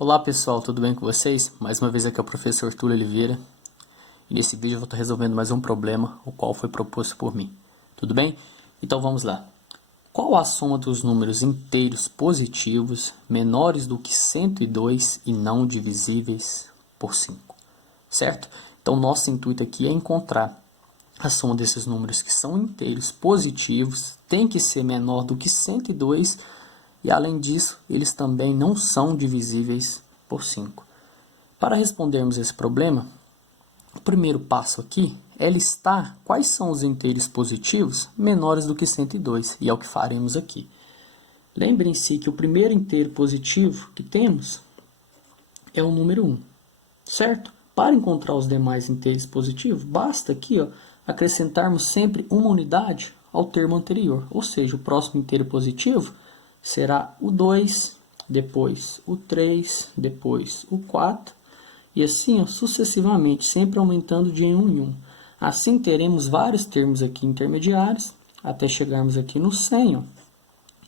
Olá pessoal, tudo bem com vocês? Mais uma vez aqui é o professor Túlio Oliveira e nesse vídeo eu vou estar resolvendo mais um problema, o qual foi proposto por mim. Tudo bem? Então vamos lá. Qual a soma dos números inteiros positivos menores do que 102 e não divisíveis por 5? Certo? Então nosso intuito aqui é encontrar a soma desses números que são inteiros positivos, tem que ser menor do que 102 e além disso, eles também não são divisíveis por 5. Para respondermos esse problema, o primeiro passo aqui é listar quais são os inteiros positivos menores do que 102, e é o que faremos aqui. Lembrem-se que o primeiro inteiro positivo que temos é o número 1, certo? Para encontrar os demais inteiros positivos, basta aqui acrescentarmos sempre uma unidade ao termo anterior, ou seja, o próximo inteiro positivo será o 2, depois o 3, depois o 4, e assim sucessivamente, sempre aumentando de 1 em 1. Assim teremos vários termos aqui intermediários, até chegarmos aqui no 100.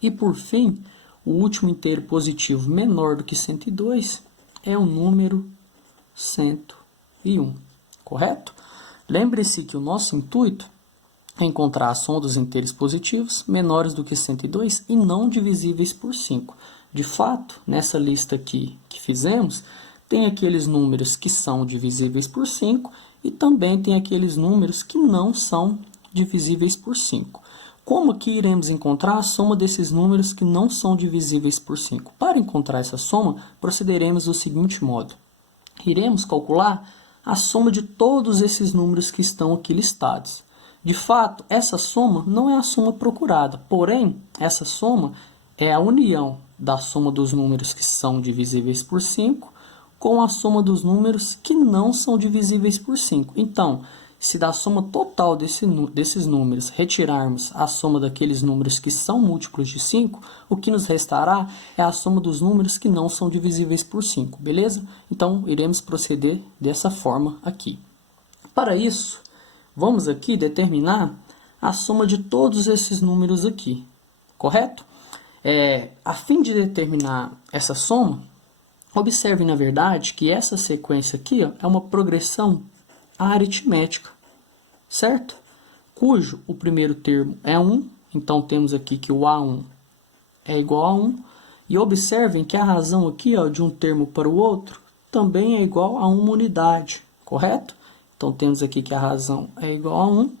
E por fim, o último inteiro positivo menor do que 102 é o número 101, correto? Lembre-se que o nosso intuito é encontrar a soma dos inteiros positivos menores do que 102 e não divisíveis por 5. De fato, nessa lista aqui que fizemos, tem aqueles números que são divisíveis por 5 e também tem aqueles números que não são divisíveis por 5. Como que iremos encontrar a soma desses números que não são divisíveis por 5? Para encontrar essa soma, procederemos do seguinte modo. Iremos calcular a soma de todos esses números que estão aqui listados. De fato, essa soma não é a soma procurada, porém, essa soma é a união da soma dos números que são divisíveis por 5 com a soma dos números que não são divisíveis por 5. Então, se da soma total desses números retirarmos a soma daqueles números que são múltiplos de 5, o que nos restará é a soma dos números que não são divisíveis por 5, beleza? Então, iremos proceder dessa forma aqui. Para isso, vamos aqui determinar a soma de todos esses números aqui, correto? A fim de determinar essa soma, observe na verdade que essa sequência aqui é uma progressão aritmética, certo? Cujo o primeiro termo é 1, então temos aqui que o A1 é igual a 1, e observem que a razão aqui de um termo para o outro também é igual a uma unidade, correto? Então, temos aqui que a razão é igual a 1.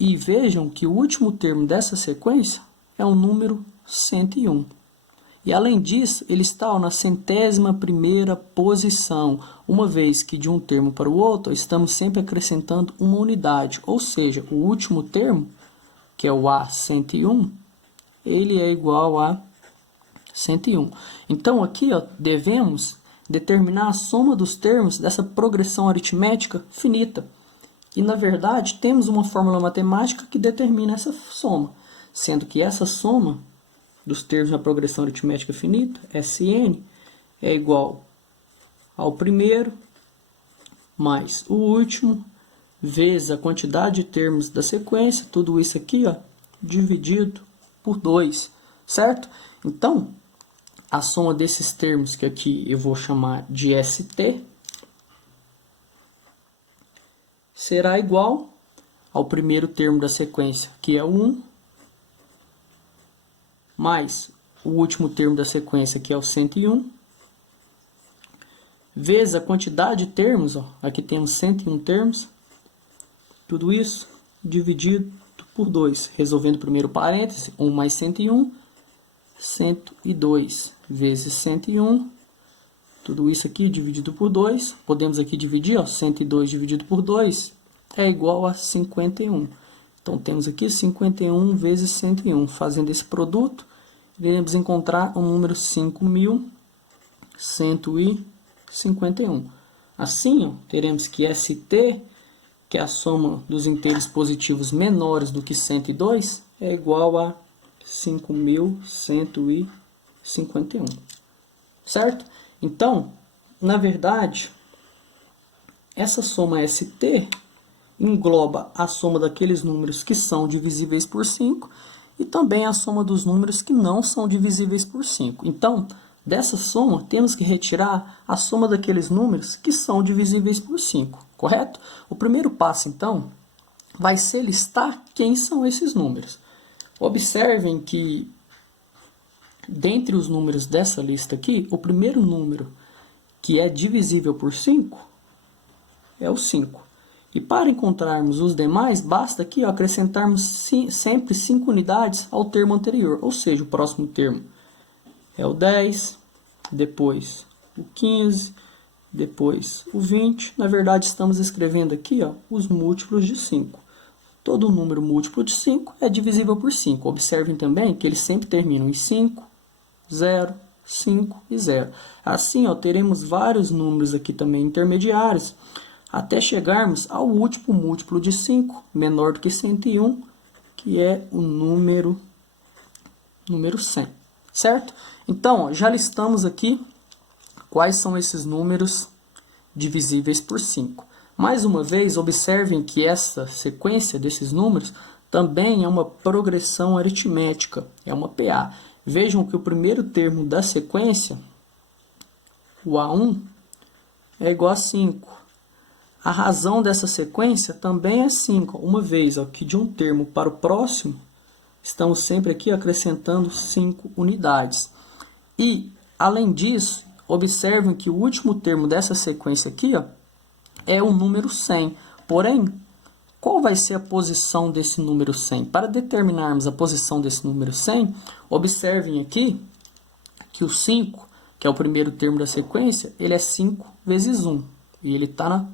E vejam que o último termo dessa sequência é o número 101. E, além disso, ele está na 101ª posição, uma vez que de um termo para o outro, estamos sempre acrescentando uma unidade. Ou seja, o último termo, que é o A101, ele é igual a 101. Então, aqui devemos determinar a soma dos termos dessa progressão aritmética finita. E, na verdade, temos uma fórmula matemática que determina essa soma, sendo que essa soma dos termos na progressão aritmética finita, Sn, é igual ao primeiro mais o último, vezes a quantidade de termos da sequência, tudo isso aqui, dividido por 2, certo? Então, a soma desses termos que aqui eu vou chamar de ST será igual ao primeiro termo da sequência, que é o 1, mais o último termo da sequência, que é o 101, vezes a quantidade de termos, aqui temos 101 termos, tudo isso dividido por 2, resolvendo o primeiro parêntese, 1 mais 101, 102 vezes 101, tudo isso aqui dividido por 2, podemos aqui dividir, 102 dividido por 2 é igual a 51. Então, temos aqui 51 vezes 101. Fazendo esse produto, iremos encontrar o número 5.151. Assim, teremos que ST, que é a soma dos inteiros positivos menores do que 102, é igual a 5.151, certo? Então, na verdade, essa soma ST engloba a soma daqueles números que são divisíveis por 5 e também a soma dos números que não são divisíveis por 5. Então, dessa soma, temos que retirar a soma daqueles números que são divisíveis por 5, correto? O primeiro passo, então, vai ser listar quem são esses números. Observem que, dentre os números dessa lista aqui, o primeiro número que é divisível por 5 é o 5. E para encontrarmos os demais, basta aqui acrescentarmos sempre 5 unidades ao termo anterior, ou seja, o próximo termo é o 10, depois o 15, depois o 20. Na verdade, estamos escrevendo aqui os múltiplos de 5. Todo número múltiplo de 5 é divisível por 5. Observem também que eles sempre terminam em 5, 0, 5 e 0. Assim, teremos vários números aqui também intermediários, até chegarmos ao último múltiplo de 5, menor do que 101, que é o número 100, certo? Então, já listamos aqui quais são esses números divisíveis por 5. Mais uma vez, observem que essa sequência desses números também é uma progressão aritmética, é uma PA. Vejam que o primeiro termo da sequência, o A1, é igual a 5. A razão dessa sequência também é 5. Uma vez que de um termo para o próximo, estamos sempre aqui acrescentando 5 unidades. E, além disso, observem que o último termo dessa sequência aqui é o número 100. Porém, qual vai ser a posição desse número 100? Para determinarmos a posição desse número 100, observem aqui que o 5, que é o primeiro termo da sequência, ele é 5 vezes 1. E ele está na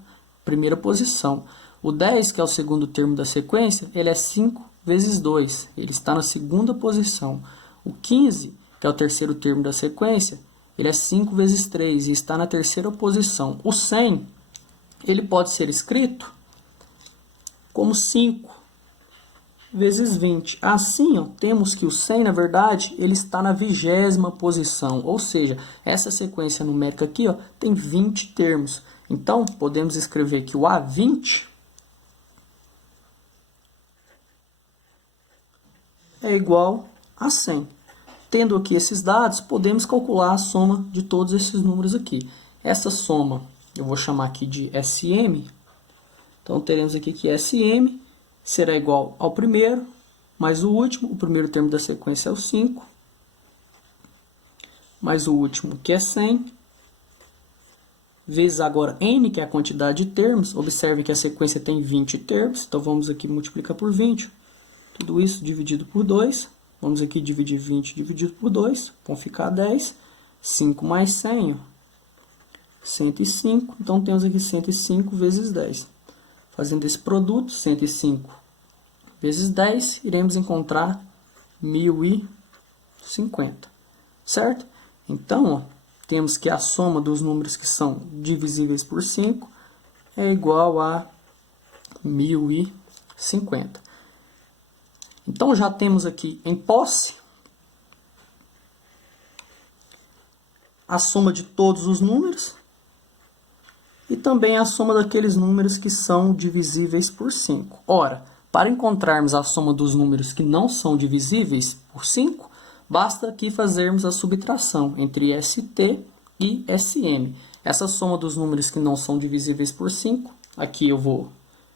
primeira posição. O 10, que é o segundo termo da sequência, ele é 5 vezes 2. Ele está na segunda posição. O 15, que é o terceiro termo da sequência, ele é 5 vezes 3 e está na terceira posição. O 100, ele pode ser escrito como 5 vezes 20. Assim, temos que o 100, na verdade, ele está na 20ª posição. Ou seja, essa sequência numérica aqui tem 20 termos. Então, podemos escrever que o A20 é igual a 100. Tendo aqui esses dados, podemos calcular a soma de todos esses números aqui. Essa soma, eu vou chamar aqui de SM. Então, teremos aqui que SM será igual ao primeiro, mais o último. O primeiro termo da sequência é o 5, mais o último, que é 100, vezes agora n, que é a quantidade de termos. Observe que a sequência tem 20 termos, então vamos aqui multiplicar por 20. Tudo isso dividido por 2. Vamos aqui dividir 20 dividido por 2, vão ficar 10. 5 mais 100, 105. Então, temos aqui 105 vezes 10. Fazendo esse produto, 105 vezes 10, iremos encontrar 1050, certo? Então, temos que a soma dos números que são divisíveis por 5 é igual a 1050. Então, já temos aqui em posse a soma de todos os números e também a soma daqueles números que são divisíveis por 5. Ora, para encontrarmos a soma dos números que não são divisíveis por 5, basta aqui fazermos a subtração entre ST e SM. Essa soma dos números que não são divisíveis por 5, aqui eu vou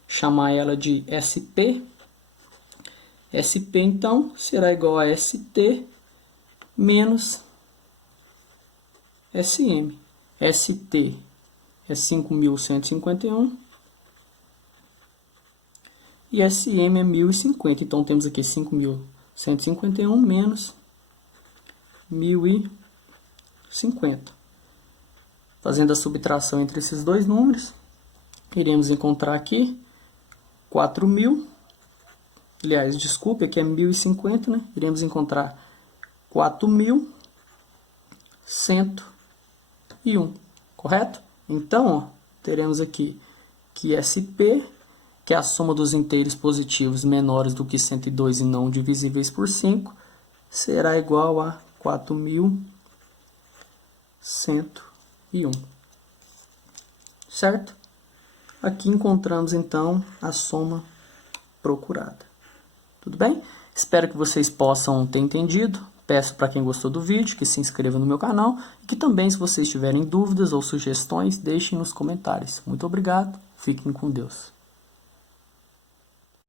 chamar ela de SP. SP, então, será igual a ST menos SM. ST é 5.151 e SM é 1.050. Então, temos aqui 5.151 menos 1.050. Fazendo a subtração entre esses dois números, iremos encontrar aqui 4.000. Aliás, desculpe, aqui é 1.050, né? Iremos encontrar 4.101, correto? Então, teremos aqui que SP, que é a soma dos inteiros positivos menores do que 102 e não divisíveis por 5, será igual a 4.101, certo? Aqui encontramos, então, a soma procurada. Tudo bem? Espero que vocês possam ter entendido. Peço para quem gostou do vídeo que se inscreva no meu canal e que também, se vocês tiverem dúvidas ou sugestões, deixem nos comentários. Muito obrigado, fiquem com Deus.